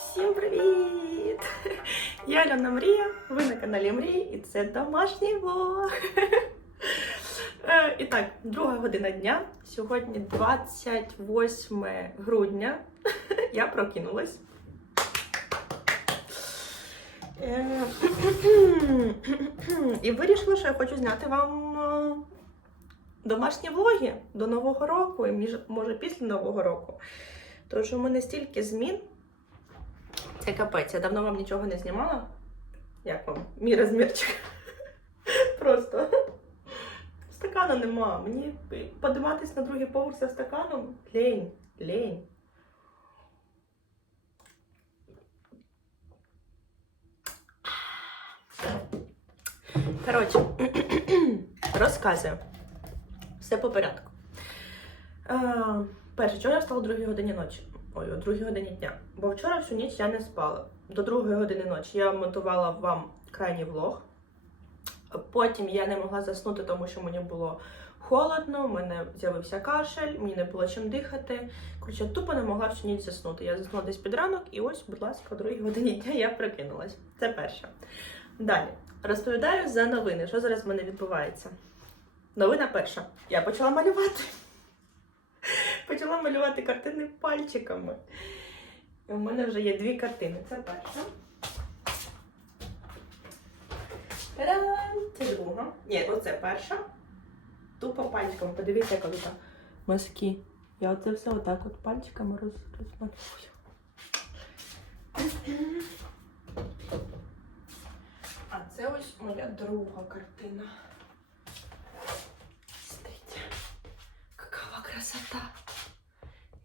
Всім привіт! Я Альона Мрія, ви на каналі Мрії, і це домашній влог. Е, І так, друга година дня. Сьогодні 28 грудня. Я прокинулась. Е, І вирішила, що я хочу зняти вам е, домашні влоги до Нового року, і може після Нового року. Тож у мене стільки змін. Це капець, я давно вам нічого не знімала. Як вам? Мій розмірчик. Просто. Стакана нема. Мені подиматись на другий поверх за стаканом. Лень, лень. Коротше, розказую. Все по порядку. Е, перше, чого я встала о 2 годині ночі? Ой, о 2 годині дня. Бо вчора всю ніч я не спала. До 2 години ночі я монтувала вам крайній влог. Потім я не могла заснути, тому що мені було холодно, в мене з'явився кашель, мені не було чим дихати. Коротше, тупо не могла всю ніч заснути. Я заснула десь під ранок, і ось, будь ласка, о 2 годині дня я прокинулась. Це перше. Далі розповідаю за новини, що зараз в мене відбувається. Новина перша. Я почала малювати. Почала малювати картини пальчиками. І у мене вже є дві картини. Це перша. Це друга. Ні, оце перша. Тупо пальчиками. Подивіться, яка тут мазки. Я оце все отак от пальчиками роз... розмалюю. А це ось моя друга картина. Смотрите, какова красота.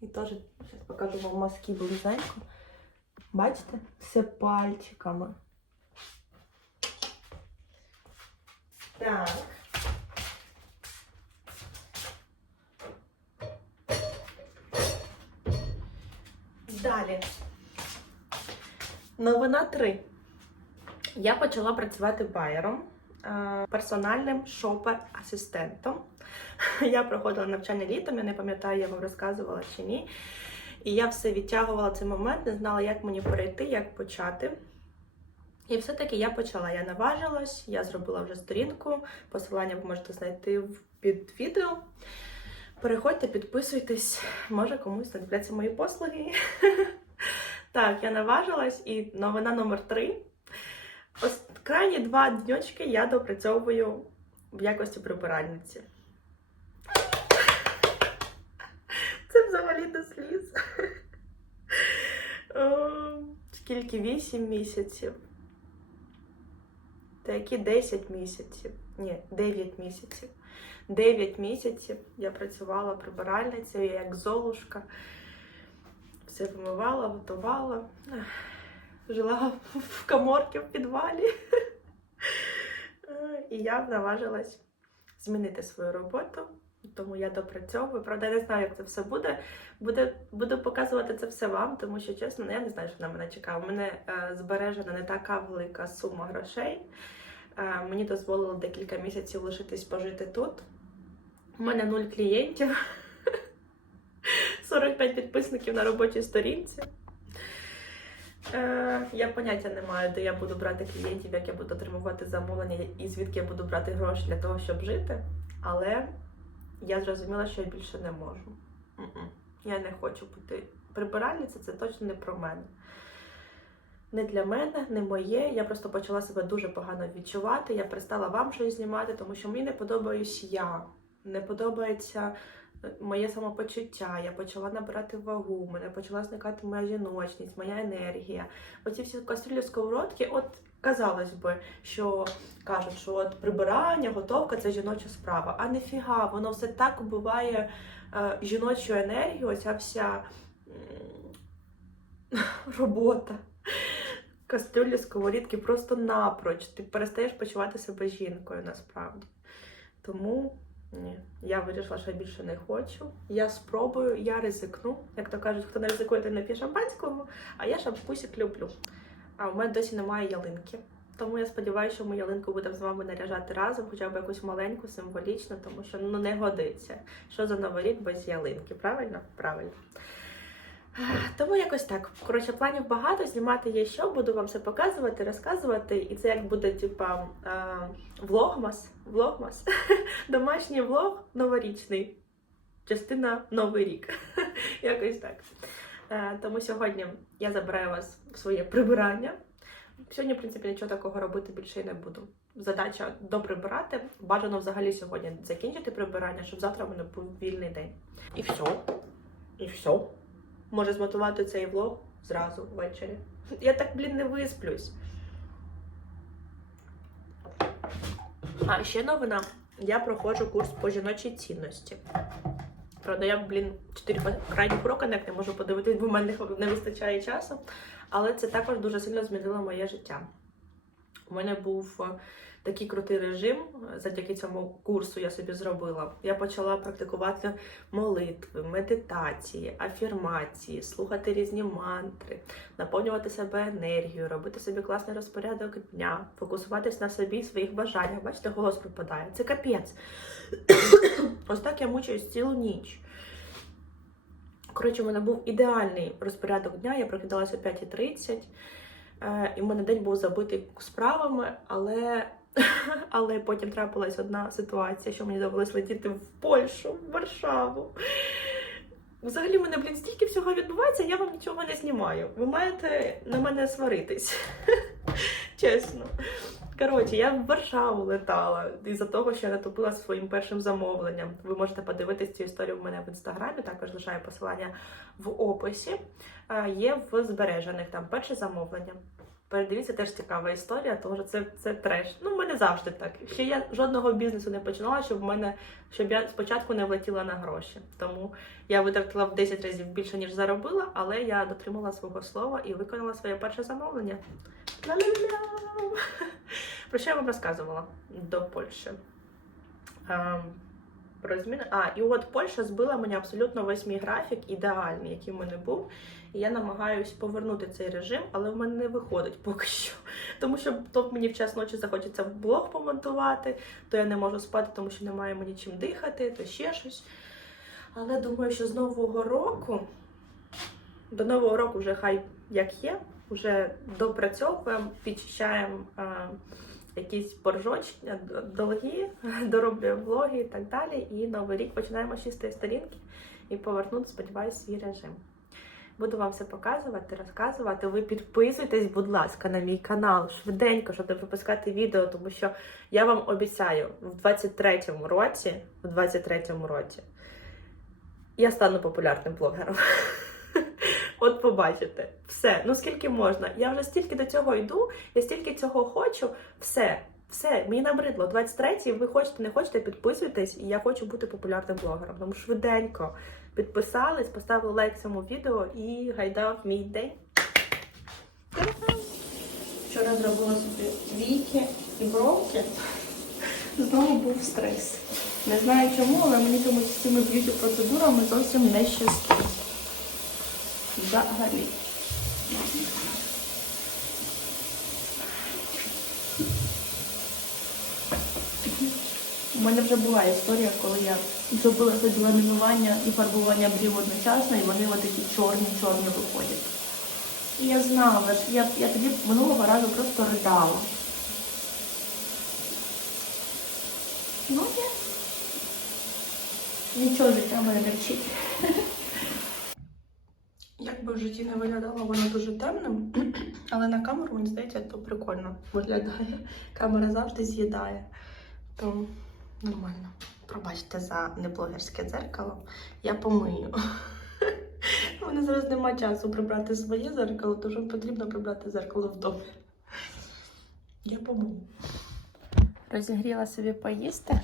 І теж зараз покажу вам мазки близенько. Бачите? Все пальчиками. Так. Далі. Новина 3. Я почала працювати байером, персональним шопер-асистентом. Я проходила навчання літом, я не пам'ятаю, я вам розказувала чи ні. І я все відтягувала цей момент, не знала, як мені перейти, як почати. І все-таки я почала. Я наважилась, я зробила вже сторінку. Посилання ви можете знайти під відео. Переходьте, підписуйтесь, може комусь знадобляться мої послуги. Так, я наважилась, і новина номер три. Крайні два дньочки я допрацьовую в якості прибиральниці. Це взагалі до сліз. О, Скільки? 8 місяців. Та які 10 місяців? Ні, 9 місяців. 9 місяців я працювала прибиральницею, як золушка. Все вимивала, готувала. Жила в коморці в підвалі. І я наважилась змінити свою роботу, тому я допрацьовую. Правда, я не знаю, як це все буде. буде буду показувати це все вам, тому що чесно, ну, я не знаю, що на мене чекає. У мене е, збережена не така велика сума грошей. Е, мені дозволило декілька місяців лишитись пожити тут. У мене нуль клієнтів. 45 підписників на робочій сторінці. Е, я поняття не маю, де я буду брати клієнтів, як я буду отримувати замовлення і звідки я буду брати гроші для того, щоб жити. Але я зрозуміла, що я більше не можу. Я не хочу бути прибиральницею, це точно не про мене. Не для мене, не моє. Я просто почала себе дуже погано відчувати. Я перестала вам щось знімати, тому що мені не подобаюсь я. Не подобається е, моє самопочуття. Я почала набирати вагу, мене почала зникати моя жіночність, моя енергія. Оці всі кастрюлі сковородки, от казалось би, що кажуть, що от прибирання, готовка це жіноча справа. А ніфіга, воно все так убиває е, жіночу енергію, оця вся робота. Кастрюлі, сковорідки просто напроч. Ти перестаєш почувати себе жінкою насправді. Тому ні, я вирішила, що я більше не хочу. Я спробую, я ризикну. Як то кажуть, хто не ризикує, той не п'є шампанського, а я шампусик люблю. А в мене досі немає ялинки. Тому я сподіваюся, що ми ялинку будемо з вами наряжати разом, хоча б якусь маленьку, символічну, тому що ну не годиться. Що за новий рік без ялинки? Правильно? Правильно. Тому якось так. Коротше, планів багато, знімати є що, буду вам все показувати, розказувати. І це як буде, типа, влогмас. Влогмас. Домашній влог новорічний. Частина Новий рік. Якось так. Е, Тому сьогодні я забираю вас в своє прибирання. Сьогодні, в принципі, нічого такого робити більше не буду. Задача доприбирати. Бажано взагалі сьогодні закінчити прибирання, щоб завтра в мене був вільний день. І все. І все. Може змотувати цей влог зразу ввечері. Я так, блін, не висплюсь. А ще новина. Я проходжу курс по жіночій цінності. Правда, блін, чотири крайніх уроки як не можу подивитись, бо в мене не вистачає часу. Але це також дуже сильно змінило моє життя. У мене був е, такий крутий режим, е, завдяки цьому курсу я собі зробила. Я почала практикувати молитви, медитації, афірмації, слухати різні мантри, наповнювати себе енергією, робити собі класний розпорядок дня, фокусуватись на собі своїх бажаннях. Бачите, голос пропадає. Це капець. Ось так я мучаюсь цілу ніч. Коротше, у мене був ідеальний розпорядок дня. Я прокидалася о 5.30, е, і в мене день був забитий справами, але, але потім трапилась одна ситуація, що мені довелось летіти в Польщу, в Варшаву. Взагалі, мене, блін, стільки всього відбувається, я вам нічого не знімаю. Ви маєте на мене сваритись. Чесно. Коротше, я в Варшаву летала із-за того, що я натопила своїм першим замовленням. Ви можете подивитись цю історію в мене в інстаграмі, також лишаю посилання в описі. Е, Є в збережених там перше замовлення. Передивіться, теж цікава історія, тому що це, це треш. Ну, в мене завжди так. Ще я жодного бізнесу не починала, щоб мене щоб я спочатку не влетіла на гроші. Тому я витратила в 10 разів більше, ніж заробила, але я дотримала свого слова і виконала своє перше замовлення. Ла-ла-ла! Про що я вам розказувала до Польщі? Ем, про зміни. А, і от Польща збила мені абсолютно весь мій графік, ідеальний, який в мене був. І я намагаюсь повернути цей режим, але в мене не виходить поки що. Тому що то мені в час ночі захочеться блог помонтувати, то я не можу спати, тому що немає мені чим дихати, то ще щось. Але думаю, що з Нового року, до Нового року вже хай як є, вже допрацьовуємо, підчищаємо е, якісь боржочні, долги, дороблюємо влоги і так далі. І новий рік починаємо з чистої сторінки і повернути, сподіваюся, свій режим. Буду вам все показувати, розказувати. Ви підписуйтесь, будь ласка, на мій канал швиденько, щоб не пропускати відео, тому що я вам обіцяю, в 23-му році, в 23-му році я стану популярним блогером. От побачите, все. Ну скільки можна? Я вже стільки до цього йду, я стільки цього хочу. Все, все, мені набридло. 23-й, ви хочете, не хочете, підписуйтесь, і я хочу бути популярним блогером. Тому швиденько підписались, поставили лайк цьому відео і гайда в мій день. Вчора зробила собі віки і бровки. Знову був стрес. Не знаю чому, але мені чомусь з цими б'юті процедурами зовсім не щастить. Взагалі. У мене вже була історія, коли я зробила тоді ламінування і фарбування брів одночасно, і вони отакі чорні-чорні виходять. І я знала, ж, я, я тоді минулого разу просто ридала. Ну, я нічого життя мене не вчить. Як би в житті не виглядало воно дуже темним, але на камеру, мені здається, то прикольно виглядає. Камера завжди з'їдає. То нормально. Пробачте за неблогерське дзеркало. Я помию. У мене зараз немає часу прибрати своє зеркало, тож потрібно прибрати зеркало вдома. Я помию. Розігріла собі поїсти.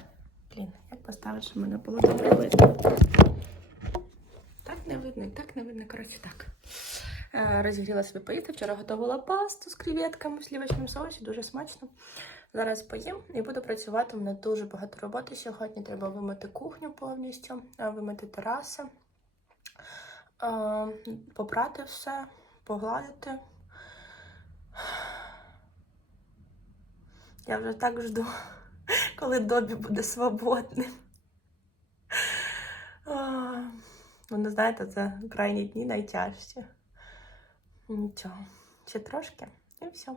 Блін, як поставити, щоб мене було добре видно. Так не видно, так не видно. Коротше, так. Е, Розігріла собі поїсти. Вчора готувала пасту з креветками в слівочному соусі, дуже смачно. Зараз поїм і буду працювати. У мене дуже багато роботи сьогодні. Треба вимити кухню повністю, вимити тераси, попрати все, погладити. Я вже так жду, коли Добі буде свободним. А, Ну, не знаєте, це крайні дні найтяжчі. Нічого. Ще трошки і все.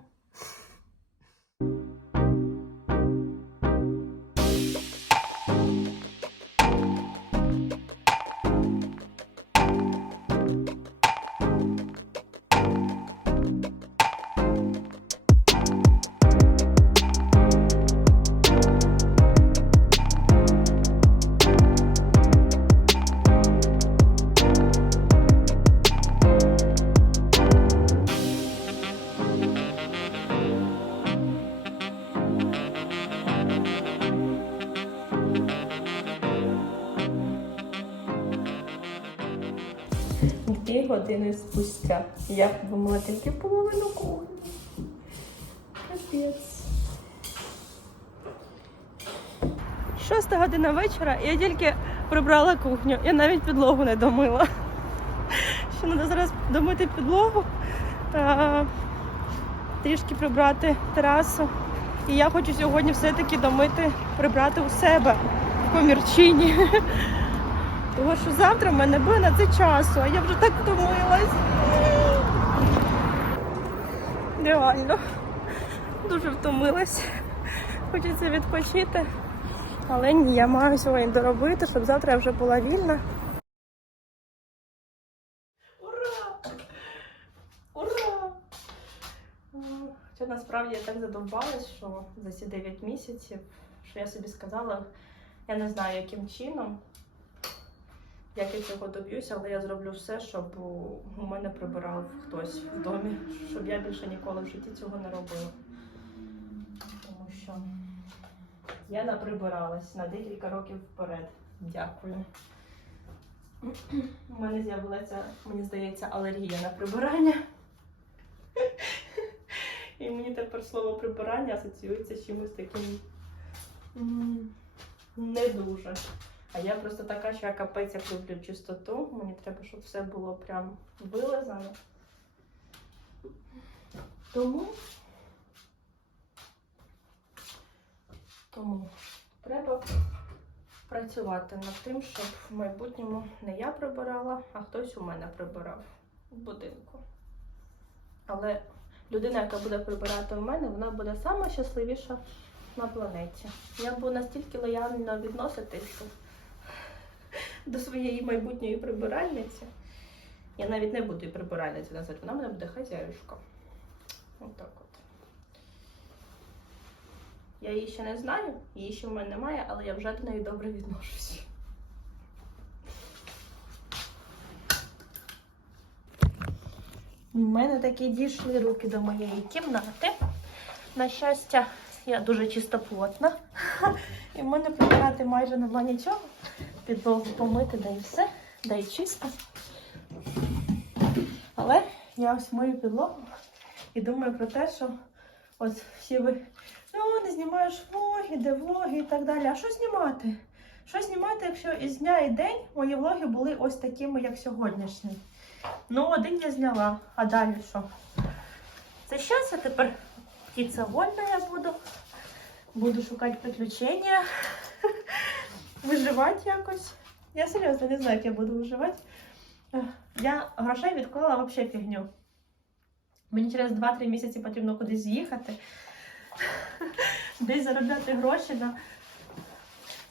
Години спустя. Я помила тільки половину кухні. Капець. Шоста година вечора, я тільки прибрала кухню. Я навіть підлогу не домила. Ще треба зараз домити підлогу, а, трішки прибрати терасу. І я хочу сьогодні все-таки домити, прибрати у себе в комірчині. Тому що завтра в мене буде на це часу, а я вже так втомилась. Реально. Дуже втомилась. Хочеться відпочити. Але ні, я маю сьогодні доробити, щоб завтра я вже була вільна. Ура! Ура! Хоча насправді я так задовбалась, що за ці 9 місяців, що я собі сказала, я не знаю, яким чином, як я цього доб'юся, але я зроблю все, щоб у мене прибирав хтось в домі, щоб я більше ніколи в житті цього не робила. Тому що я наприбиралась на декілька років вперед. Дякую. У мене з'явилася, мені здається, алергія на прибирання. І мені тепер слово прибирання асоціюється з чимось таким не дуже. А я просто така, що я капець як люблю чистоту. Мені треба, щоб все було прям вилизано. Тому. Тому треба працювати над тим, щоб в майбутньому не я прибирала, а хтось у мене прибирав в будинку. Але людина, яка буде прибирати в мене, вона буде сама щасливіша на планеті. Я буду настільки лояльно відноситись до своєї майбутньої прибиральниці. Я навіть не буду її прибиральницю назвати, вона мене буде хазяюшка. Отак от. Я її ще не знаю, її ще в мене немає, але я вже до неї добре відношусь. У мене такі дійшли руки до моєї кімнати. На щастя, я дуже чистоплотна. І в мене прибирати майже нема нічого. Підлогу помити, да і все, да і чисто. Але я ось мою підлогу і думаю про те, що ось всі ви ну, не знімаєш влоги, де влоги і так далі. А що знімати? Що знімати, якщо із дня і день мої влоги були ось такими, як сьогоднішні? Ну, один я зняла, а далі що? Це щас я тепер птиця вольна я буду. Буду шукати приключення, виживати якось. Я серйозно не знаю, як я буду виживати. Я грошей відклала взагалі фігню. Мені через 2-3 місяці потрібно кудись з'їхати, десь заробляти гроші на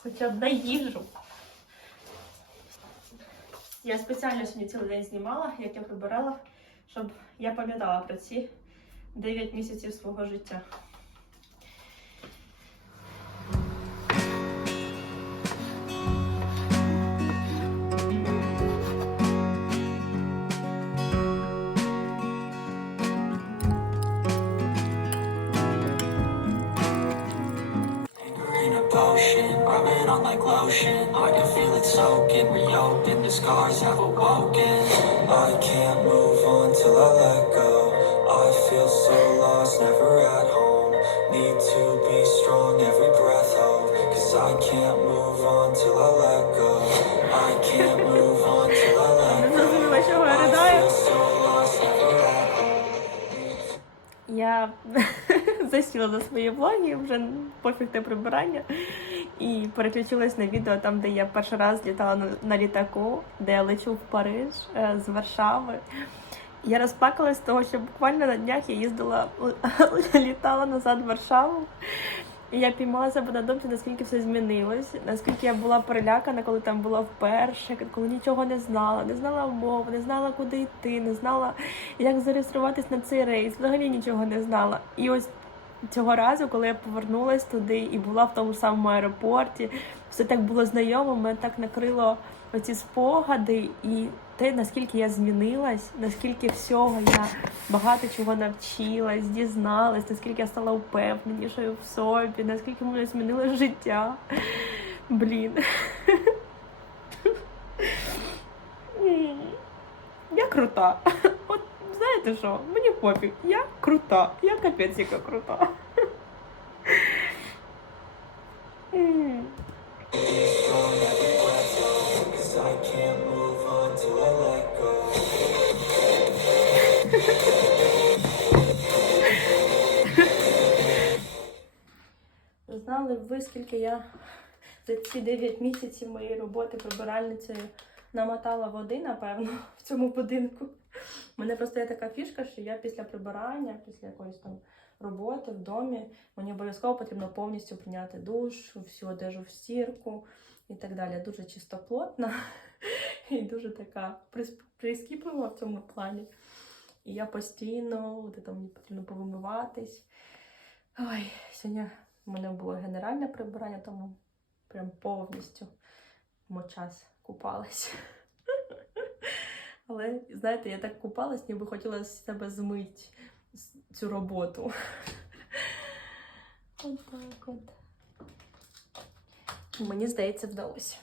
хоча б на їжу. Я спеціально сьогодні цілий день знімала, як я прибирала, щоб я пам'ятала про ці 9 місяців свого життя. potion, rubbing on like lotion. I can feel it soaking, reopen. The scars have awoken. I can't move on till I let go. I feel so lost, never at home. Need to be strong, every breath hold. Cause I can't move on till I let go. I can't move on till I let go. I feel so lost, never at home. Yeah. Засіла на свої влоги, вже пофіг те прибирання. і переключилась на відео там, де я перший раз літала на, літаку, де я лечу в Париж е, з Варшави. Я розплакалась з того, що буквально на днях я їздила, літала назад в Варшаву. І я піймала себе на думці, наскільки все змінилось, наскільки я була перелякана, коли там була вперше, коли нічого не знала, не знала мов, не знала, куди йти, не знала, як зареєструватись на цей рейс, взагалі нічого не знала. І ось цього разу, коли я повернулась туди і була в тому самому аеропорті, все так було знайомо, мене так накрило оці спогади і те, наскільки я змінилась, наскільки всього я багато чого навчилась, дізналась, наскільки я стала впевненішою в собі, наскільки мене змінило життя. Блін. Я крута. Знаєте що? Мені пофіг. Я крута. Я капець яка крута. Знали ви, скільки я за ці 9 місяців моєї роботи прибиральницею намотала води, напевно, в цьому будинку. У мене просто є така фішка, що я після прибирання, після якоїсь там роботи в домі, мені обов'язково потрібно повністю прийняти душ, всю одежу в стірку і так далі. Дуже чистоплотна і дуже така прис- прискіплива в цьому плані. І я постійно, от там мені потрібно повимиватись. Ой, сьогодні у мене було генеральне прибирання, тому прям повністю час купалась. Але знаєте, я так купалась, ніби хотіла з себе змити цю роботу. От так от. Мені здається, вдалося.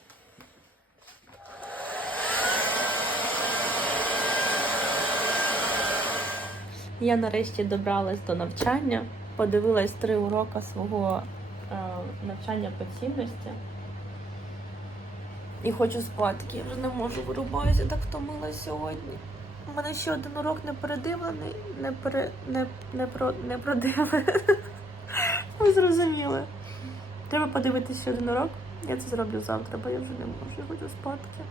Я нарешті добралась до навчання, подивилась три уроки свого е, навчання по цінності. І хочу спадки, я вже не можу вирубаюся, так втомилась сьогодні. У мене ще один урок не передивлений, не пере, не, не, про, не продивлений. Ви зрозуміли. Треба подивитися ще один урок. Я це зроблю завтра, бо я вже не можу, я хочу спадки.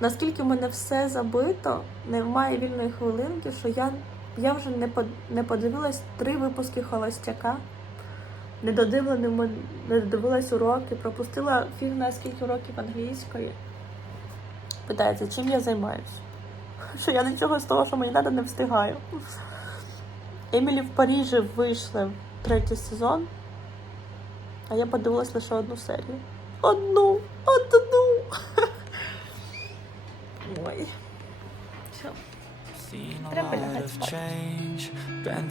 Наскільки в мене все забито, немає вільної хвилинки, що я, я вже не, не подивилась три випуски холостяка, не додивлена, м- не додивилась уроки, пропустила фіг на скільки уроків англійської. Питається, чим я займаюся? Що я нічого з того, що мені треба, не встигаю. Емілі в Парижі вийшли третій сезон, а я подивилась лише одну серію. Одну! Одну! Ой. Все. Треба лягати спати. change, been